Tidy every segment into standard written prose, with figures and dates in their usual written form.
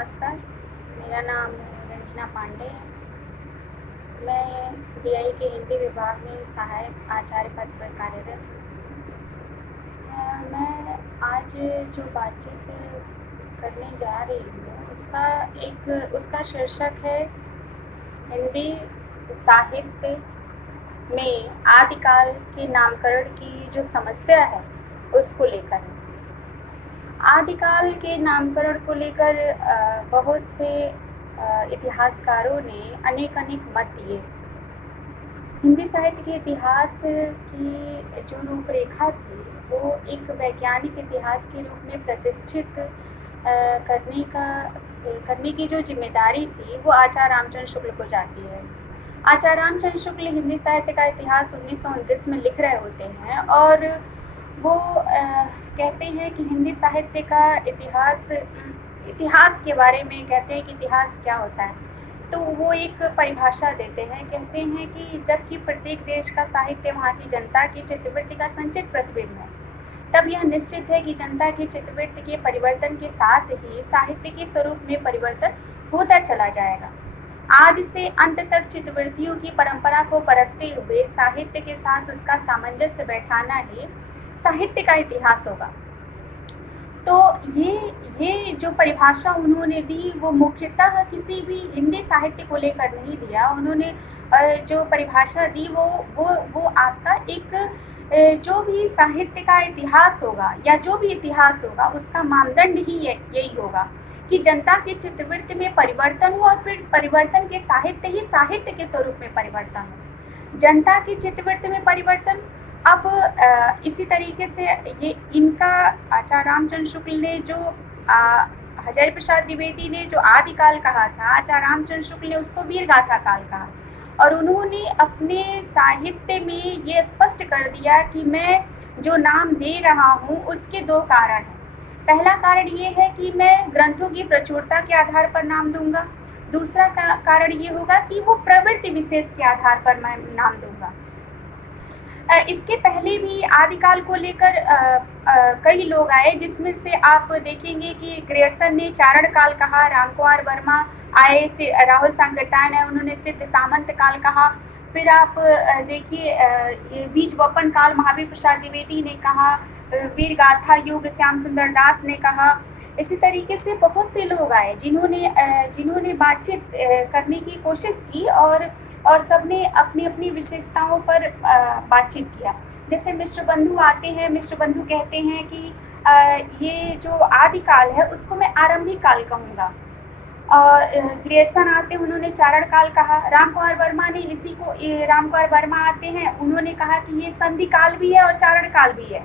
नमस्कार, मेरा नाम रंजना पांडे है। मैं बीआई के हिंदी विभाग में सहायक आचार्य पद पर कार्यरत हूँ। मैं आज जो बातचीत करने जा रही हूँ उसका शीर्षक है हिंदी साहित्य में आदिकाल के नामकरण की जो समस्या है उसको लेकर। आदिकाल के नामकरण को लेकर बहुत से इतिहासकारों ने अनेक मत दिए। हिंदी साहित्य के इतिहास की जो रूपरेखा थी वो एक वैज्ञानिक इतिहास के रूप में प्रतिष्ठित करने की जो जिम्मेदारी थी वो आचार्य रामचंद्र शुक्ल को जाती है। आचार्य रामचंद्र शुक्ल हिंदी साहित्य का इतिहास 1929 में लिख रहे होते हैं और वो कहते हैं कि हिंदी साहित्य का इतिहास के बारे में कहते हैं कि इतिहास क्या होता है। तो वो एक परिभाषा देते हैं, कहते हैं कि जबकि प्रत्येक देश का साहित्य वहाँ की जनता की चित्तवृत्ति का संचित प्रतिबिंब है, तब यह निश्चित है कि जनता की चित्तवृत्ति के परिवर्तन के साथ ही साहित्य के स्वरूप में परिवर्तन होता चला जाएगा। आदि से अंत तक चित्तवृत्तियों की परंपरा को परखते हुए साहित्य के साथ उसका सामंजस्य बैठाना ही साहित्य का इतिहास होगा। तो ये जो परिभाषा उन्होंने दी वो मुख्यतः किसी भी हिंदी साहित्य को लेकर नहीं दिया। उन्होंने जो परिभाषा दी वो आपका एक जो भी साहित्य का इतिहास होगा या जो भी इतिहास होगा उसका मानदंड ही यही होगा कि जनता की चित्तवृत्ति में परिवर्तन हो और फिर परिवर्तन के साहित्य के स्वरूप में परिवर्तन हो। जनता की चित्तवृत्ति में परिवर्तन। अब इसी तरीके से ये इनका आचार्य रामचंद्र शुक्ल ने जो हजारी प्रसाद द्विवेदी ने जो आदिकाल कहा था, आचार्य रामचंद्र शुक्ल ने उसको वीरगाथा काल कहा और उन्होंने अपने साहित्य में ये स्पष्ट कर दिया कि मैं जो नाम दे रहा हूँ उसके दो कारण हैं। पहला कारण ये है कि मैं ग्रंथों की प्रचुरता के आधार पर नाम दूंगा। दूसरा कारण ये होगा कि वो प्रवृत्ति विशेष के आधार पर मैं नाम दूंगा। इसके पहले भी आदिकाल को लेकर कई लोग आए, जिसमें से आप देखेंगे कि ग्रेयर्सन ने चारण काल कहा, रामकुमार वर्मा आए, से राहुल सांकरटान है, उन्होंने सिद्ध सामंत काल कहा। फिर आप देखिए ये बीज वपन काल महावीर प्रसाद द्विवेदी ने कहा, वीरगाथा युग श्याम सुंदर दास ने कहा। इसी तरीके से बहुत से लोग आए जिन्होंने बातचीत करने की कोशिश की और सबने अपनी अपनी विशेषताओं पर बातचीत किया। जैसे मिश्र बंधु आते हैं, मिश्र बंधु कहते हैं कि ये जो आदिकाल है उसको मैं आरंभिक काल कहूँगा। और ग्रेयर्सन आते हैं, उन्होंने चारण काल कहा। रामकुमार वर्मा ने रामकुमार वर्मा आते हैं, उन्होंने कहा कि ये संधि काल भी है और चारण काल भी है।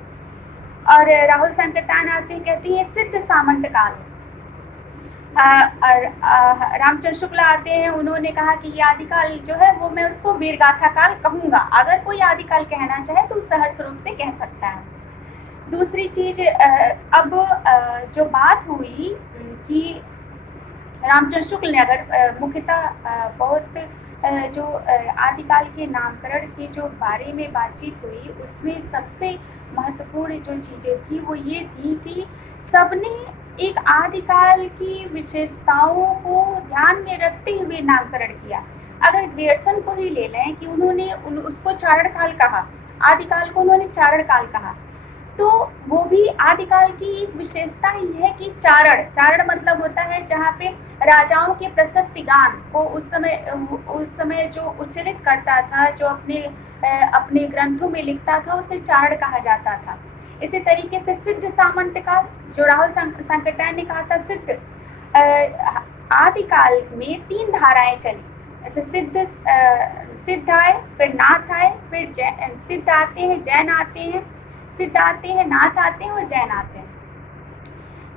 और राहुल सांकरटान आते हैं, कहते हैं सिद्ध सामंत काल है। रामचंद्र शुक्ल आते हैं, उन्होंने कहा कि ये आदिकाल जो है वो मैं उसको वीरगाथा काल कहूँगा। अगर कोई आदिकाल कहना चाहे तो सहर्ष रूप से कह सकता है। दूसरी चीज, अब जो बात हुई कि रामचंद्र शुक्ल ने अगर मुख्यतः बहुत जो आदिकाल के नामकरण के जो बारे में बातचीत हुई उसमें सबसे महत्वपूर्ण जो चीज़ें थी वो ये थी कि सबने एक आदिकाल की विशेषताओं को ध्यान में रखते हुए नामकरण किया। अगर ग्रेयर्सन को ही ले लें कि उन्होंने उसको चारण काल कहा, आदिकाल को उन्होंने चारण काल कहा, तो वो भी आदिकाल की एक विशेषता ही है कि चारण मतलब होता है जहाँ पे राजाओं के प्रशस्ति गान को उस समय जो उच्चरित करता था, जो अपने ग्रंथों में लिखता था, उसे चारण कहा जाता था। इसी तरीके से सिद्ध सामंत काल, जो राहुल सांकरटान ने कहा था, आदिकाल में 3 धाराएं चली। ऐसे सिद्ध आए, फिर नाथ आए, फिर सिद्ध आते हैं, जैन आते हैं, सिद्ध आते हैं, नाथ आते हैं और जैन आते हैं।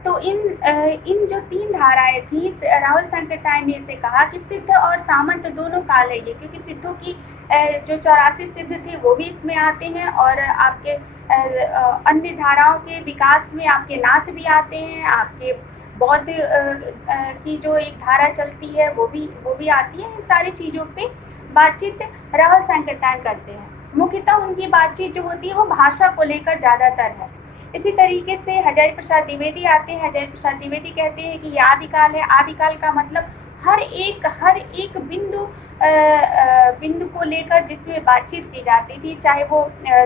तो इन जो 3 धाराएं थी, राहुल सांकरटान ने इसे कहा कि सिद्ध और सामंत दोनों काल है ये, क्योंकि सिद्धों की जो 84 सिद्ध थे वो भी इसमें आते हैं और आपके अन्य धाराओं के विकास में आपके नाथ भी आते हैं, आपके बौद्ध की जो एक धारा चलती है वो भी आती है। इन सारी चीज़ों पे बातचीत राहुल सांकरटान करते हैं। मुख्यतः उनकी बातचीत जो होती है वो भाषा को लेकर ज़्यादातर है इसी तरीके से हजारी प्रसाद द्विवेदी आते हैं। हजारी प्रसाद द्विवेदी कहते हैं कि ये आदिकाल है। आदिकाल का मतलब हर एक बिंदु को लेकर जिसमें बातचीत की जाती थी, चाहे वो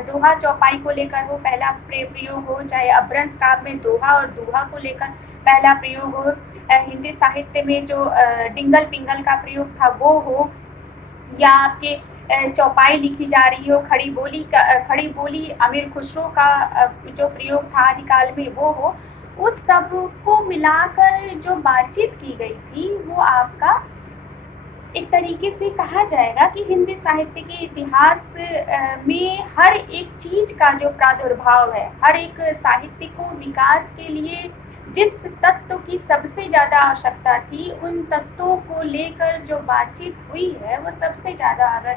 दोहा चौपाई को लेकर हो पहला प्रयोग हो, चाहे अपभ्रंश काव्य में दोहा और दोहा को लेकर पहला प्रयोग हो, हिंदी साहित्य में जो डिंगल पिंगल का प्रयोग था वो हो, या आपके चौपाई लिखी जा रही हो, खड़ी बोली अमीर खुसरो का जो प्रयोग था आदिकाल में वो हो, उस सब को मिलाकर जो बातचीत की गई थी वो आपका एक तरीके से कहा जाएगा कि हिंदी साहित्य के इतिहास में हर एक चीज का जो प्रादुर्भाव है, हर एक साहित्य को विकास के लिए जिस तत्व की सबसे ज़्यादा आवश्यकता थी, उन तत्वों को लेकर जो बातचीत हुई है वो सबसे ज़्यादा अगर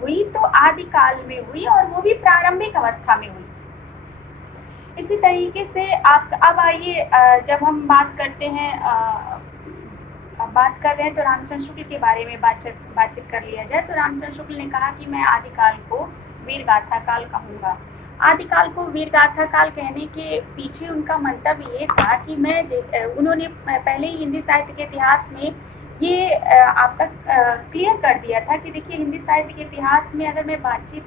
हुई तो आदिकाल में हुई, और वो भी प्रारंभिक अवस्था में हुई। इसी तरीके से आप अब आइए, जब हम बात करते हैं बात कर रहे हैं तो रामचंद्र शुक्ल के बारे में बातचीत कर लिया जाए। तो रामचंद्र शुक्ल ने कहा कि मैं आदिकाल को वीर गाथा काल कहूँगा। आदिकाल को वीर गाथा काल कहने के पीछे उनका मंतव्य ये था कि उन्होंने पहले ही हिंदी साहित्य के इतिहास में ये आपका क्लियर कर दिया था कि देखिए, हिंदी साहित्य के इतिहास में अगर मैं बातचीत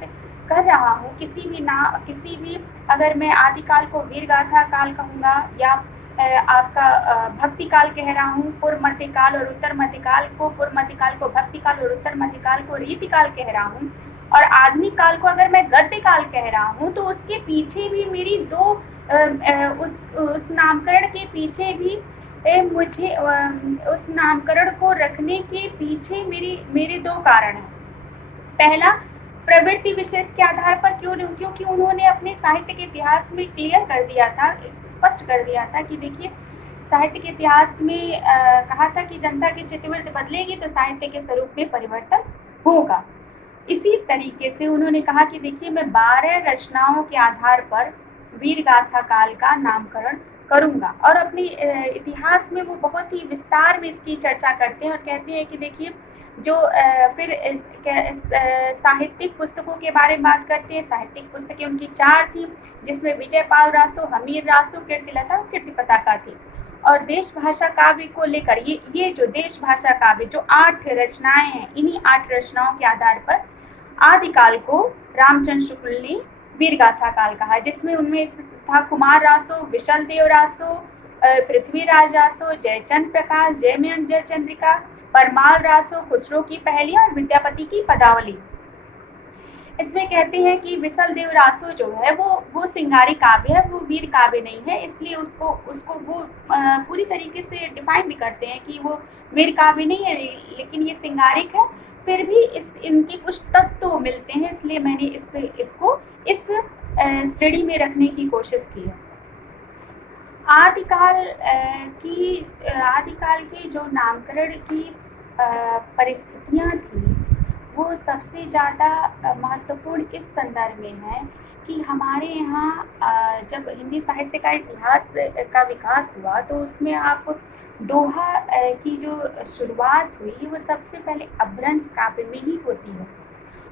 कर रहा हूँ किसी भी अगर मैं आदिकाल को वीर गाथा काल कहूँगा, या आपका भक्ति काल कह रहा हूँ, पूर्व मध्यकाल और उत्तर मध्यकाल को, पूर्व मध्यकाल को भक्ति काल और उत्तर मध्यकाल को रीति काल कह रहा हूँ, और आधुनिक काल को अगर मैं गद्य काल कह रहा हूँ, तो उसके पीछे भी मेरी दो उस नामकरण के पीछे भी मुझे उस नामकरण को रखने के पीछे मेरे दो कारण हैं। पहला, प्रवृत्ति विशेष के आधार पर क्योंकि उन्होंने अपने साहित्य के इतिहास में क्लियर कर दिया था, स्पष्ट कर दिया था कि देखिए, साहित्य के इतिहास में कहा था कि जनता की चित्तवृत्ति बदलेगी तो साहित्य के स्वरूप में परिवर्तन होगा। इसी तरीके से उन्होंने कहा कि देखिए, मैं 12 रचनाओं के आधार पर वीर गाथा काल का नामकरण करूंगा, और अपने इतिहास में वो बहुत ही विस्तार में इसकी चर्चा करते हैं और कहते हैं कि देखिए, जो फिर साहित्यिक पुस्तकों के बारे में बात करते हैं। साहित्यिक पुस्तकें उनकी 4 थी, जिसमें विजयपाल रासो, हमीर रासो, कीर्तिलता और कीर्ति पताका थी। और देश भाषा काव्य को लेकर ये जो देश भाषा काव्य जो 8 रचनाएं हैं, इन्हीं 8 रचनाओं के आधार पर आदिकाल को रामचंद्र शुक्ल ने वीरगाथा काल कहा, जिसमें उनमें था कुमार रासो, विशल देव रासो, पृथ्वीराज रासो, जयचंद्र प्रकाश, जयमयंक जयचंद्रिका, परमाल रासो, खुसरो की पहेली और विद्यापति की पदावली। इसमें कहते हैं कि विशल देव रासो जो है वो सिंगारी काव्य है, वो वीर काव्य नहीं है, इसलिए उसको वो पूरी तरीके से डिफाइन भी करते हैं कि वो वीर काव्य नहीं है, लेकिन ये सिंगारिक है। फिर भी इनके कुछ तत्व मिलते हैं, इसलिए मैंने इसको इस श्रेणी में रखने की कोशिश की है। आदिकाल की जो नामकरण की परिस्थितियाँ थी वो सबसे ज़्यादा महत्वपूर्ण इस संदर्भ में है कि हमारे यहाँ जब हिंदी साहित्य का इतिहास का विकास हुआ तो उसमें आप दोहा की जो शुरुआत हुई वो सबसे पहले अपभ्रंश काव्य में ही होती है,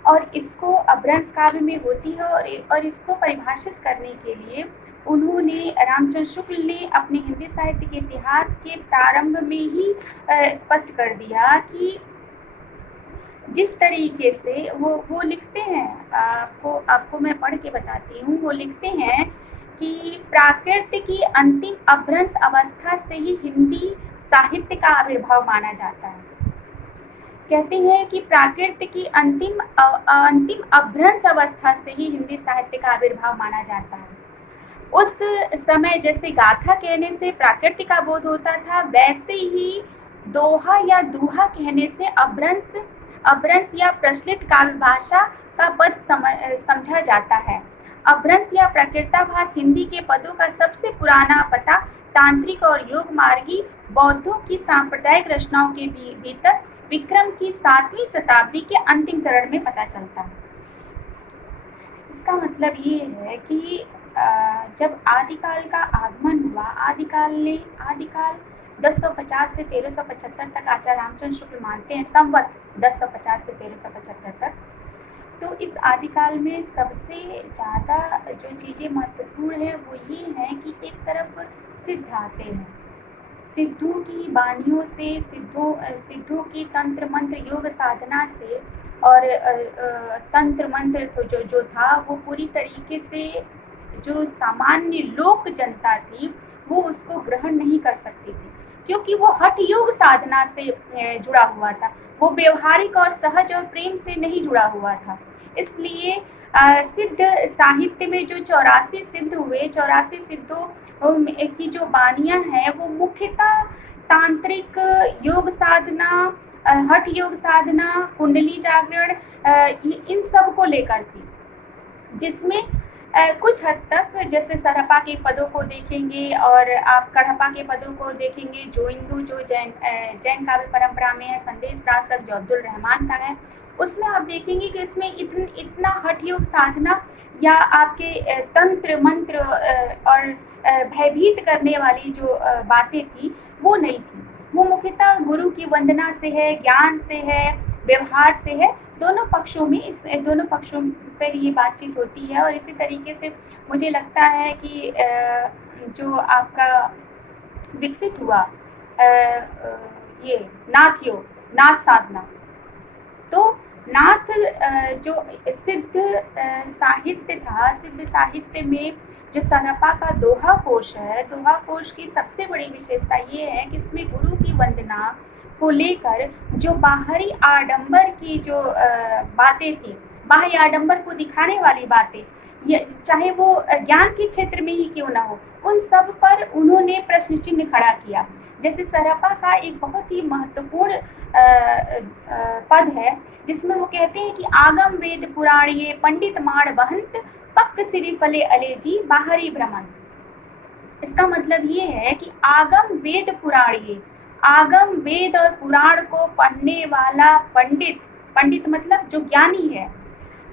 और इसको अपभ्रंश काव्य में होती है और इसको परिभाषित करने के लिए उन्होंने रामचंद्र शुक्ल ने अपने हिंदी साहित्य के इतिहास के प्रारंभ में ही स्पष्ट कर दिया कि जिस तरीके से वो लिखते हैं, आपको मैं पढ़ के बताती हूँ। वो लिखते हैं कि प्राकृत की अंतिम अपभ्रंश अवस्था से ही हिंदी साहित्य का आविर्भाव माना जाता है। कहते हैं कि प्राकृत की अंतिम अपभ्रंश अवस्था से ही हिंदी साहित्य का आविर्भाव माना जाता है। उस समय जैसे गाथा कहने से प्राकृत का बोध होता था, वैसे ही दोहा या दूहा कहने से अपभ्रंश या प्रचलित काव्य भाषा का पद समझा जाता है। अपभ्रंश या प्राकृताभास हिंदी के पदों का सबसे पुराना पता तांत्रिक और योग मार्गी बौद्धों की सांप्रदायिक रचनाओं के भीतर विक्रम की 7वीं शताब्दी के अंतिम चरण में पता चलता है। इसका मतलब ये है कि जब आदिकाल का आगमन हुआ, आदिकाल 1050 से 1375 तक आचार्य रामचंद्र शुक्ल मानते हैं, संवत 1050 से 1375 तक। तो इस आदिकाल में सबसे ज़्यादा जो चीज़ें महत्वपूर्ण है वो ये हैं कि एक तरफ सिद्ध आते हैं, सिद्धों की वाणियों से, सिद्धों की तंत्र मंत्र योग साधना से, और तंत्र मंत्र तो जो था वो पूरी तरीके से जो सामान्य लोक जनता थी वो उसको ग्रहण नहीं कर सकती थी, क्योंकि वो हठ योग साधना से जुड़ा हुआ था, वो व्यवहारिक और सहज और प्रेम से नहीं जुड़ा हुआ था। इसलिए सिद्ध साहित्य में जो 84 सिद्ध हुए, 84 सिद्धों की जो वाणियाँ हैं वो मुख्यतः तांत्रिक योग साधना, हठ योग साधना, कुंडली जागरण, इन सब को लेकर थी, जिसमें कुछ हद तक जैसे सरहपा के पदों को देखेंगे और आप कढ़पा के पदों को देखेंगे, जो हिंदू जो जैन काव्य परंपरा में है, संदेश रासक जो अब्दुल रहमान का है, उसमें आप देखेंगे कि उसमें इतना हठ योग साधना या आपके तंत्र मंत्र और भयभीत करने वाली जो बातें थी वो नहीं थी। वो मुख्यतः गुरु की वंदना से है, ज्ञान से है, व्यवहार से है। दोनों पक्षों में दोनों पक्षों पर ये बातचीत होती है। और इसी तरीके से मुझे लगता है कि जो आपका विकसित हुआ ये नाथ साधना, तो नाथ जो सिद्ध साहित्य था, सिद्ध साहित्य में जो सरहपा का दोहा कोश है, दोहा कोश की सबसे बड़ी विशेषता ये है कि इसमें गुरु की वंदना को लेकर जो बाहरी आडंबर की जो बातें थी, बाह्य आडंबर को दिखाने वाली बातें, चाहे वो ज्ञान के क्षेत्र में ही क्यों ना हो, उन सब पर उन्होंने प्रश्न चिन्ह खड़ा किया। जैसे सरहपा का एक बहुत ही महत्वपूर्ण पद है जिसमें वो कहते हैं कि आगम वेद पुराण ये पंडित माण बहंत पक्क सिरि फले अलेजी बाहरी भ्रमंत। इसका मतलब ये है कि आगम वेद पुराण, ये आगम वेद और पुराण को पढ़ने वाला पंडित, पंडित मतलब जो ज्ञानी है,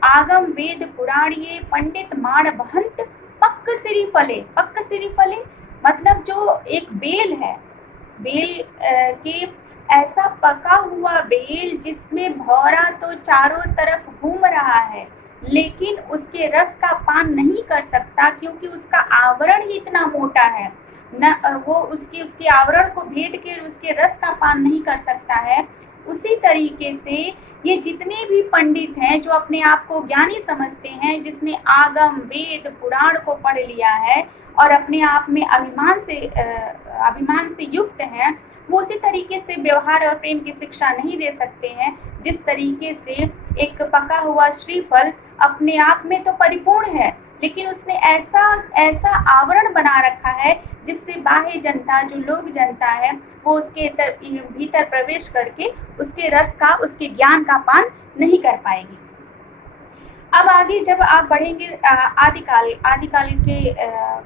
आगम वेद पुराण ये पंडित माण बहंत पक्क सिरि फले, पक्क सिरि फले मतलब जो एक बेल है, बेल के ऐसा पका हुआ बेल जिसमें भौरा तो चारों तरफ घूम रहा है लेकिन उसके रस का पान नहीं कर सकता, क्योंकि उसका आवरण ही इतना मोटा है, न वो उसके आवरण को भेद के उसके रस का पान नहीं कर सकता है। उसी तरीके से ये जितने भी पंडित हैं जो अपने आप को ज्ञानी समझते हैं, जिसने आगम वेद पुराण को पढ़ लिया है और अपने आप में अभिमान से युक्त हैं, वो उसी तरीके से व्यवहार और प्रेम की शिक्षा नहीं दे सकते हैं जिस तरीके से एक पका हुआ श्रीफल अपने आप में तो परिपूर्ण है, लेकिन उसने ऐसा आवरण बना रखा है जिससे बाह्य जनता, जो लोक जनता है, वो उसके भीतर प्रवेश करके उसके रस का, उसके ज्ञान का पान नहीं कर पाएगी। अब आगे जब आप बढ़ेंगे आदिकाल के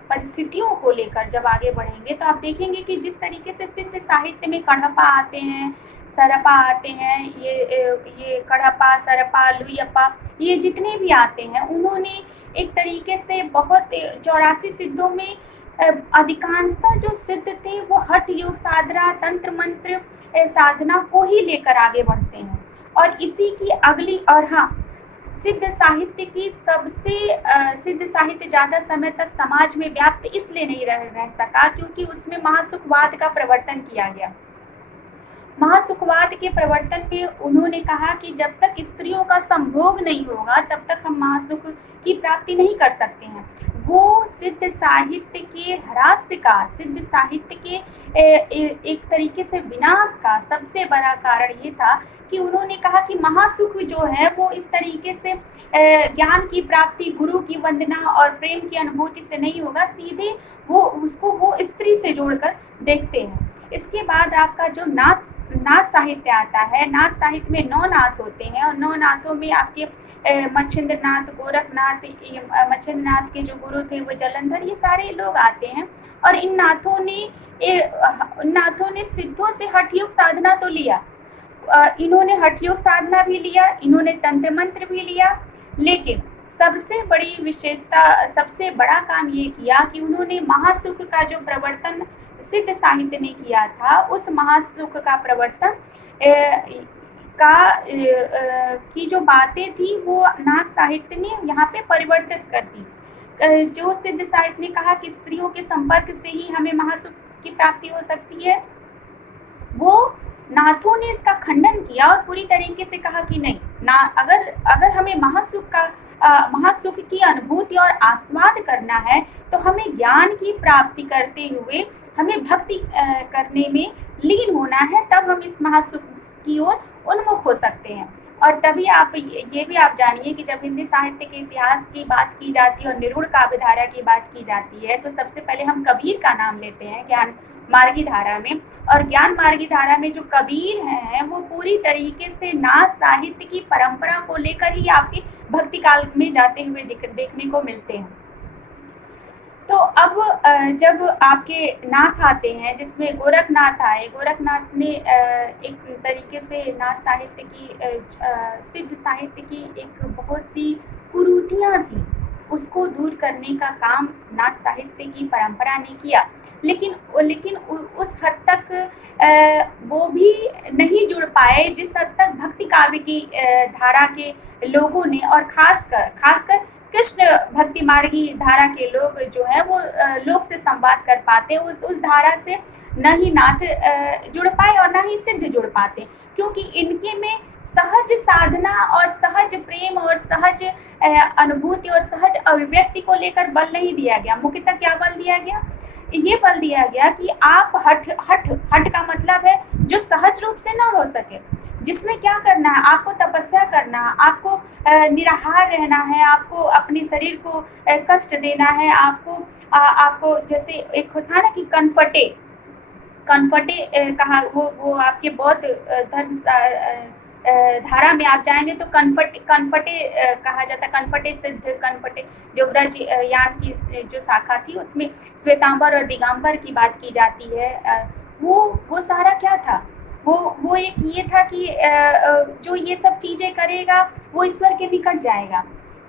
परिस्थितियों को लेकर जब आगे बढ़ेंगे तो आप देखेंगे कि जिस तरीके से सिद्ध साहित्य में कढ़पा आते हैं, सरहपा आते हैं, ये कढ़पा, सरहपा, लुइयप्पा, ये जितने भी आते हैं, उन्होंने एक तरीके से बहुत 84 सिद्धों में अधिकांशतः जो सिद्ध थे वो हठ योग साधना, तंत्र मंत्र साधना को ही लेकर आगे बढ़ते हैं। और इसी की अगली, और हाँ, सिद्ध साहित्य ज़्यादा समय तक समाज में व्याप्त इसलिए नहीं रह सका क्योंकि उसमें महासुखवाद का प्रवर्तन किया गया। महासुखवाद के प्रवर्तन पे उन्होंने कहा कि जब तक स्त्रियों का संभोग नहीं होगा तब तक हम महासुख की प्राप्ति नहीं कर सकते हैं। वो सिद्ध साहित्य के ह्रास का, सिद्ध साहित्य के एक तरीके से विनाश का सबसे बड़ा कारण ये था कि उन्होंने कहा कि महासुख जो है वो इस तरीके से ज्ञान की प्राप्ति, गुरु की वंदना और प्रेम की अनुभूति से नहीं होगा, सीधे वो स्त्री से जोड़कर देखते हैं। इसके बाद आपका जो नाथ साहित्य आता है, नाथ साहित्य में 9 नाथ होते हैं और 9 नाथों में आपके मच्छिंद्रनाथ, गोरखनाथ, मच्छिंद्रनाथ के जो गुरु थे वो जलंधर, ये सारे लोग आते हैं। और इन नाथों ने सिद्धों से हठ योग साधना तो लिया, इन्होंने हठ योग साधना भी लिया, इन्होंने तंत्र मंत्र भी लिया, लेकिन सबसे बड़ी विशेषता, सबसे बड़ा काम ये किया कि उन्होंने महासुख का जो प्रवर्तन सिद्ध साहित्य ने किया था, उस महासुख का प्रवर्तन की जो बातें थी वो नाथ साहित्य ने यहाँ पे परिवर्तित कर दी। जो सिद्ध साहित्य ने कहा कि स्त्रियों के संपर्क से ही हमें महासुख की प्राप्ति हो सकती है, वो नाथों ने इसका खंडन किया और पूरी तरीके से कहा कि नहीं, ना अगर हमें महासुख की अनुभूति और आस्वाद करना है तो हमें ज्ञान की प्राप्ति करते हुए हमें भक्ति करने में लीन होना है, तब हम इस महासुख की ओर उन्मुख हो सकते हैं। और तभी आप ये भी आप जानिए कि जब हिंदी साहित्य के इतिहास की बात की जाती है और निरूढ़ काव्यधारा की बात की जाती है तो सबसे पहले हम कबीर का नाम लेते हैं ज्ञान मार्गी धारा में। और ज्ञान मार्गी धारा में जो कबीर हैं वो पूरी तरीके से नाथ साहित्य की परंपरा को लेकर ही आपके भक्ति काल में जाते हुए देखने को मिलते हैं। तो अब जब आपके नाथ आते हैं जिसमें गोरखनाथ आए, गोरखनाथ ने एक तरीके से नाथ साहित्य की सिद्ध साहित्य की एक बहुत सी कुरीतियाँ थी उसको दूर करने का काम नाथ साहित्य की परंपरा ने किया, लेकिन उस हद तक वो भी नहीं जुड़ पाए जिस हद तक भक्ति काव्य की धारा के लोगों ने और खासकर कृष्ण भक्ति मार्गी धारा के लोग जो है वो लोग से संवाद कर पाते, उस धारा से न ही नाथ जुड़ पाए और न ही सिद्ध जुड़ पाते, क्योंकि इनके में सहज साधना और सहज प्रेम और सहज अनुभूति और सहज अभिव्यक्ति को लेकर बल नहीं दिया गया। मुख्यतः क्या बल दिया गया? ये बल दिया गया कि आप हठ का मतलब है जो सहज रूप से ना हो सके, जिसमें क्या करना है, आपको तपस्या करना है, आपको निराहार रहना है, आपको अपने शरीर को कष्ट देना है, आपको जैसे एक होता है ना कि कनफटे कहा, वो आपके बौद्ध धर्म धारा में आप जाएंगे तो कनफटे कहा जाता है। कनफटे सिद्ध, कनफटे जो ब्रज यान की जो शाखा थी उसमें श्वेतांबर और दिगंबर की बात की जाती है। वो सारा क्या था, वो एक ये था कि जो ये सब चीज़ें करेगा वो ईश्वर के निकट जाएगा।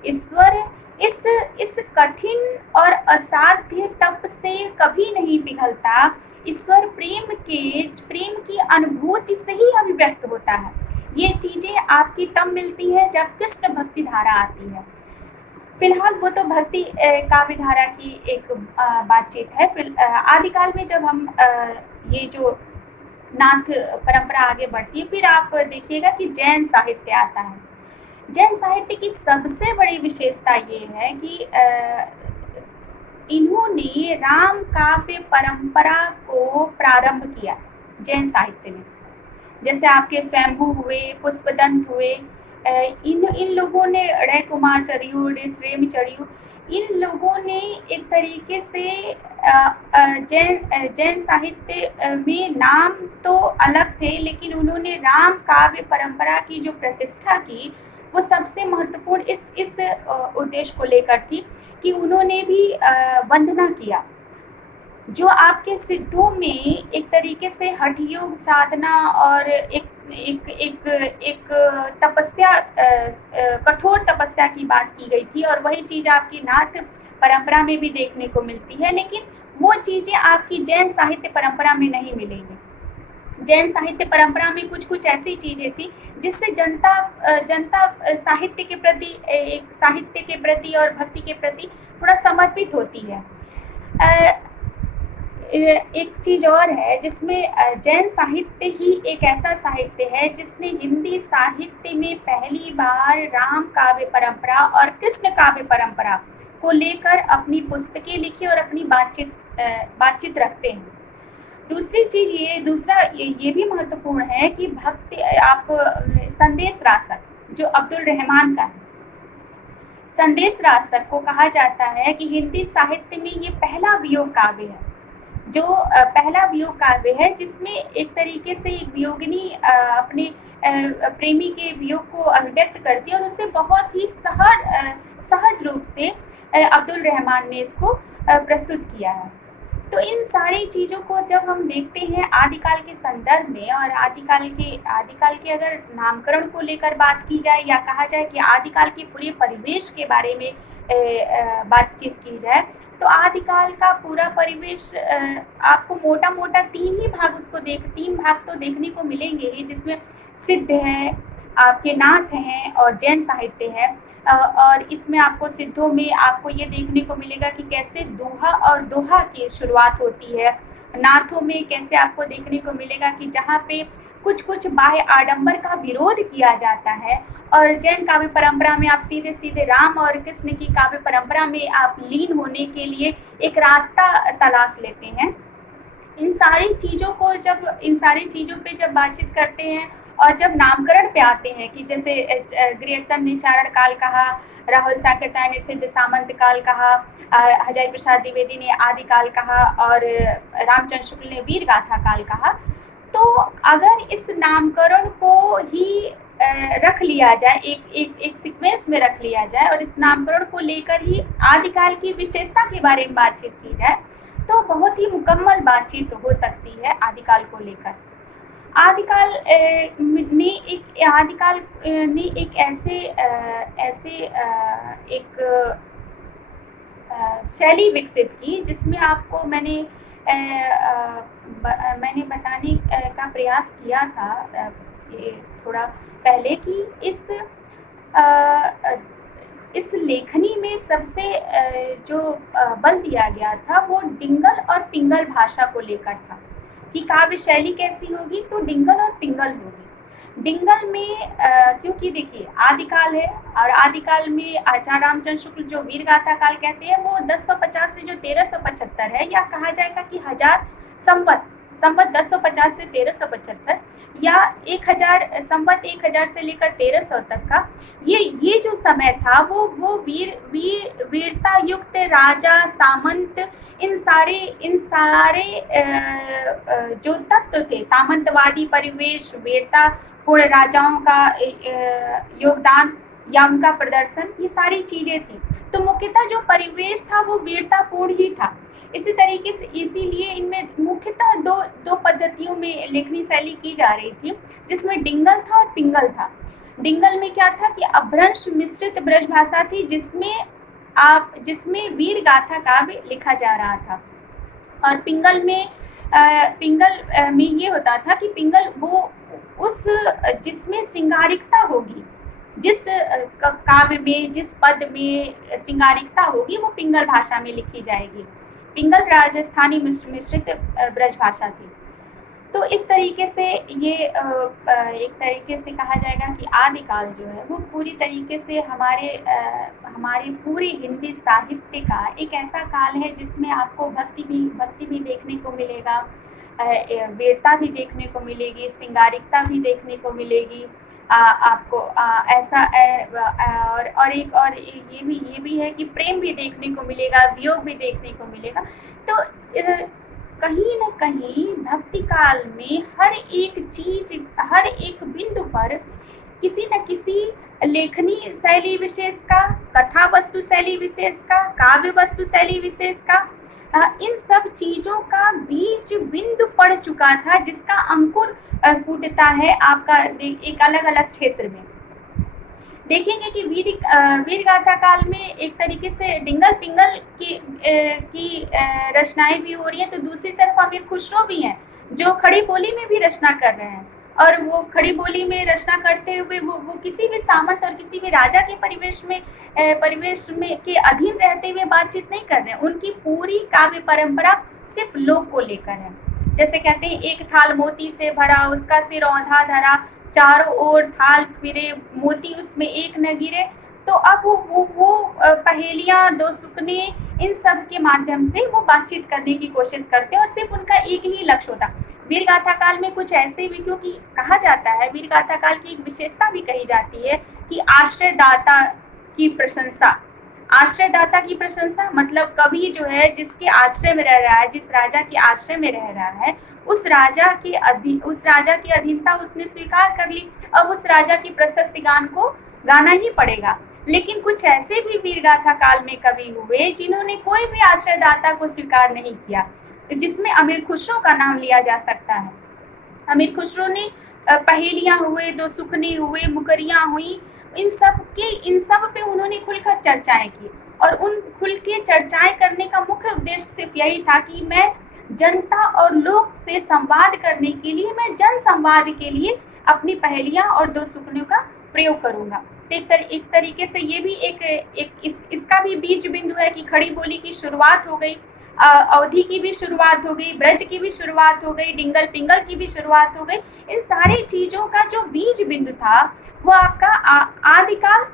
ईश्वर इस कठिन और असाध्य तप से कभी नहीं पिघलता। ईश्वर प्रेम की अनुभूति से ही अभिव्यक्त होता है। ये चीज़ें आपकी तब मिलती है जब कृष्ण भक्ति धारा आती है। फिलहाल वो तो भक्ति काव्य धारा की एक बातचीत है। आदिकाल में जब हम ये जो नाथ परंपरा आगे बढ़ती है, फिर आप देखिएगा कि जैन साहित्य आता है। जैन साहित्य की सबसे बड़ी विशेषता ये है कि इन्होंने राम काव्य परंपरा को प्रारंभ किया जैन साहित्य में। जैसे आपके स्वयंभू हुए, पुष्पदंत हुए, इन लोगों ने रे कुमार चरियू, रे चरियू, इन लोगों ने एक तरीके से जैन साहित्य में नाम तो अलग थे, लेकिन उन्होंने राम काव्य परंपरा की जो प्रतिष्ठा की वो सबसे महत्वपूर्ण इस उद्देश्य को लेकर थी कि उन्होंने भी वंदना किया। जो आपके सिद्धों में एक तरीके से हठ योग साधना और एक तपस्या, कठोर तपस्या की बात की गई थी, और वही चीज़ आपकी नाथ परंपरा में भी देखने को मिलती है, लेकिन वो चीज़ें आपकी जैन साहित्य परंपरा में नहीं मिलेंगी। जैन साहित्य परंपरा में कुछ ऐसी चीज़ें थी जिससे जनता साहित्य के प्रति, एक साहित्य के प्रति और भक्ति के प्रति थोड़ा समर्पित होती है। एक चीज़ और है जिसमें जैन साहित्य ही एक ऐसा साहित्य है जिसने हिंदी साहित्य में पहली बार राम काव्य परंपरा और कृष्ण काव्य परंपरा को लेकर अपनी पुस्तकें लिखी और अपनी बातचीत रखते हैं। दूसरी चीज़ ये भी महत्वपूर्ण है कि भक्ति आप संदेश रासक जो अब्दुल रहमान का है, संदेश रासक को कहा जाता है कि हिंदी साहित्य में ये पहला वियोग काव्य है, जो पहला वियोग काव्य है जिसमें एक तरीके से एक वियोगिनी अपने प्रेमी के वियोग को अभिव्यक्त करती है और उसे बहुत ही सहज रूप से अब्दुल रहमान ने इसको प्रस्तुत किया है। तो इन सारी चीज़ों को जब हम देखते हैं आदिकाल के संदर्भ में, और आदिकाल के अगर नामकरण को लेकर बात की जाए या कहा जाए कि आदिकाल के पूरे परिवेश के बारे में बातचीत की जाए, तो आदिकाल का पूरा परिवेश आपको मोटा तीन भाग तो देखने को मिलेंगे ही, जिसमें सिद्ध है, आपके नाथ हैं और जैन साहित्य है। और इसमें आपको सिद्धों में आपको ये देखने को मिलेगा कि कैसे दोहा और दोहा की शुरुआत होती है। नाथों में कैसे आपको देखने को मिलेगा कि जहाँ पे कुछ कुछ बाह्य आडंबर का विरोध किया जाता है, और जैन काव्य परंपरा में आप सीधे सीधे राम और कृष्ण की काव्य परंपरा में आप लीन होने के लिए एक रास्ता तलाश लेते हैं। इन सारी चीज़ों पे जब बातचीत करते हैं और जब नामकरण पे आते हैं कि जैसे ग्रियर्सन ने चारण काल कहा, राहुल साकरताय ने सिद्ध सामंत काल कहा, हजारी प्रसाद द्विवेदी ने आदि काल कहा और रामचंद्र शुक्ल ने वीर गाथा काल कहा। तो अगर इस नामकरण को ही रख लिया जाए, एक सीक्वेंस में रख लिया जाए और इस नामकरण को लेकर ही आदिकाल की विशेषता के बारे में बातचीत की जाए तो बहुत ही मुकम्मल बातचीत हो सकती है आदिकाल को लेकर। आदिकाल ने एक ऐसे शैली विकसित की जिसमें आपको मैंने बताने का प्रयास किया था थोड़ा पहले कि इस लेखनी में सबसे जो बल दिया गया था वो डिंगल और पिंगल भाषा को लेकर था कि काव्य शैली कैसी होगी, तो डिंगल और पिंगल होगी। डिंगल में क्योंकि देखिए आदिकाल है और आदिकाल में आचार्य रामचंद्र शुक्ल जो वीर गाथा काल कहते हैं वो 1050 से जो 1375 है, या कहा जाएगा कि संवत 1050 से 1375 या 1000 से लेकर 1300 तक का ये जो समय था वो वीरता युक्त राजा सामंत इन सारे जो तत्व थे, सामंतवादी परिवेश, वीरता पूर्ण राजाओं का योगदान या उनका प्रदर्शन, ये सारी चीजें थी। तो मुख्यतः जो परिवेश था वो वीरतापूर्ण ही था। इसी तरीके से इसीलिए इनमें मुख्यतः दो पद्धतियों में लेखनी शैली की जा रही थी, जिसमें डिंगल था और पिंगल था। डिंगल में क्या था कि अपभ्रंश मिश्रित ब्रज भाषा थी जिसमें वीर गाथा काव्य लिखा जा रहा था। और पिंगल में ये होता था कि पिंगल वो उस जिसमें श्रृंगारिकता होगी, जिस काव्य में जिस पद में श्रृंगारिकता होगी वो पिंगल भाषा में लिखी जाएगी। पिंगल राजस्थानी मिश्रित ब्रज भाषा थी। तो इस तरीके से ये एक तरीके से कहा जाएगा कि आदिकाल जो है वो पूरी तरीके से हमारे पूरे हिंदी साहित्य का एक ऐसा काल है जिसमें आपको भक्ति भी देखने को मिलेगा, वीरता भी देखने को मिलेगी, श्रृंगारिकता भी देखने को मिलेगी। आपको ऐसा और ये भी है कि प्रेम भी देखने को मिलेगा, वियोग भी देखने को मिलेगा। तो कहीं न कहीं भक्ति काल में हर एक चीज, हर एक बिंदु पर किसी न किसी लेखनी शैली विशेष का, कथा वस्तु शैली विशेष का, काव्य वस्तु शैली विशेष का, इन सब चीजों का बीज बिंदु पड़ चुका था, जिसका अंकुर फूटता है आपका एक अलग अलग क्षेत्र में। देखेंगे कि वीर गाथा काल में एक तरीके से डिंगल पिंगल की रचनाएं भी हो रही हैं, तो दूसरी तरफ अमीर खुसरो भी हैं जो खड़ी बोली में भी रचना कर रहे हैं। और वो खड़ी बोली में रचना करते हुए वो किसी भी सामंत और किसी भी राजा के परिवेश में के अधीन रहते हुए बातचीत नहीं कर रहे हैं। उनकी पूरी काव्य परंपरा सिर्फ लोक को लेकर है। जैसे कहते हैं, एक थाल मोती से भरा, उसका सिर औंधा धरा, चारों ओर थाल फिरे, मोती उसमें एक न गिरे। तो अब वो पहेलियां, दो सुकने, इन सब के माध्यम से वो बातचीत करने की कोशिश करते हैं और सिर्फ उनका एक ही लक्ष्य होता। वीर गाथा काल में कुछ ऐसे भी, क्योंकि कहा जाता है, वीर गाथा काल की एक विशेषता भी कही जाती है कि आश्रयदाता की प्रशंसा मतलब कवि जो है जिसके आश्रय में रह रहा है, जिस राजा के आश्रय में रह रहा है, उस राजा की अधीनता उसने स्वीकार कर ली। अब उस राजा की प्रशस्ति गान को गाना ही पड़ेगा। लेकिन कुछ ऐसे भी वीर गाथा काल में कवि हुए जिन्होंने कोई भी आश्रयदाता को स्वीकार नहीं किया, जिसमें अमीर खुसरो का नाम लिया जा सकता है। अमीर खुसरो ने पहेलियां हुए, दो सुखने हुए, मुकरियां हुई, इन सब पे उन्होंने खुलकर चर्चाएं की। और उन खुल के चर्चाएं करने का मुख्य उद्देश्य सिर्फ यही था कि मैं जनता और लोक से संवाद करने के लिए, मैं जन संवाद के लिए अपनी पहेलियाँ और दो सुकनों का प्रयोग करूँगा। तो एक तरीके से ये भी इसका भी बीज बिंदु है कि खड़ी बोली की शुरुआत हो गई, अवधि की भी शुरुआत हो गई, ब्रज की भी शुरुआत हो गई, डिंगल पिंगल की भी शुरुआत हो गई। इन सारी चीज़ों का जो बीज बिंदु था वो आपका आदिकाल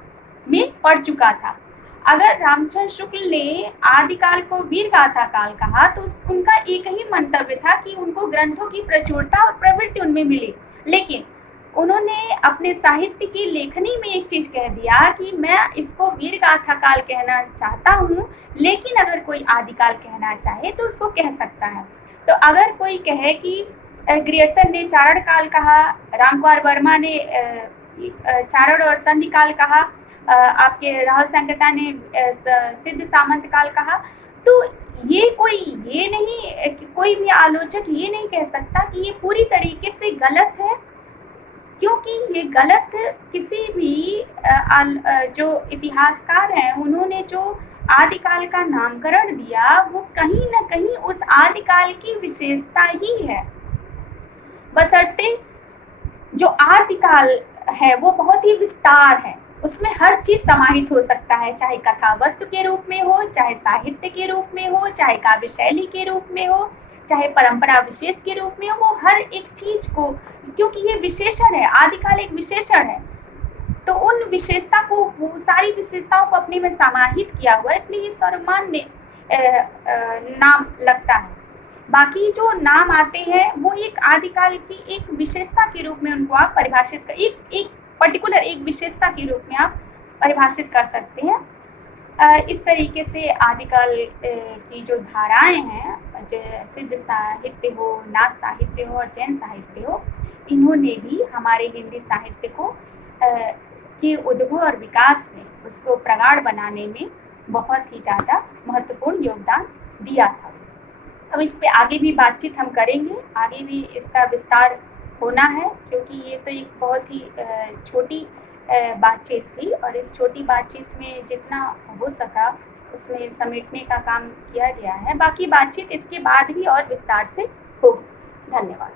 में पड़ चुका था। अगर रामचंद्र शुक्ल ने आदिकाल को वीर गाथा काल कहा तो उनका एक ही मंतव्य था कि उनको ग्रंथों की प्रचुरता और प्रवृत्ति उनमें मिली, लेकिन उन्होंने अपने साहित्य की लेखनी में एक चीज कह दिया कि मैं इसको वीर गाथा काल कहना चाहता हूँ, लेकिन अगर कोई आदिकाल कहना चाहे तो उसको कह सकता है। तो अगर कोई कहे कि ग्रियर्सन ने चारण काल कहा, रामकुमार वर्मा ने चारण और संधि काल कहा, आपके राहुल संकटा ने सिद्ध सामंत काल कहा, तो ये कोई भी आलोचक ये नहीं कह सकता कि ये पूरी तरीके से गलत है, क्योंकि ये गलत किसी भी जो इतिहासकार हैं उन्होंने जो आदिकाल का नामकरण दिया वो कहीं ना कहीं उस आदिकाल की विशेषता ही है। बशर्ते जो आदिकाल है वो बहुत ही विस्तार है, उसमें हर चीज समाहित हो सकता है, चाहे कथा वस्तु के रूप में हो, चाहे साहित्य के रूप में हो, चाहे काव्य शैली के रूप में हो, चाहे परंपरा विशेष के रूप में हो, वो हर एक चीज को, क्योंकि ये विशेषण है, आदिकाल एक विशेषण है, तो उन विशेषता को, वो सारी विशेषताओं को अपने में समाहित किया हुआ है, इसलिए ये सर्वमान्य नाम लगता है। बाकी जो नाम आते हैं वो एक आदिकाल की एक विशेषता के रूप में उनको आप परिभाषित कर, एक पर्टिकुलर एक विशेषता के रूप में आप परिभाषित कर सकते हैं। इस तरीके से आदिकाल की जो धाराएं हैं, सिद्ध साहित्य हो, नाथ साहित्य हो और जैन साहित्य हो, इन्होंने भी हमारे हिंदी साहित्य को की उद्भव और विकास में, उसको प्रगाढ़ बनाने में बहुत ही ज़्यादा महत्वपूर्ण योगदान दिया था। अब इस पे आगे भी बातचीत हम करेंगे, आगे भी इसका विस्तार होना है, क्योंकि ये तो एक बहुत ही छोटी बातचीत थी और इस छोटी बातचीत में जितना हो सका उसमें समेटने का काम किया गया है। बाकी बातचीत इसके बाद भी और विस्तार से होगी। धन्यवाद।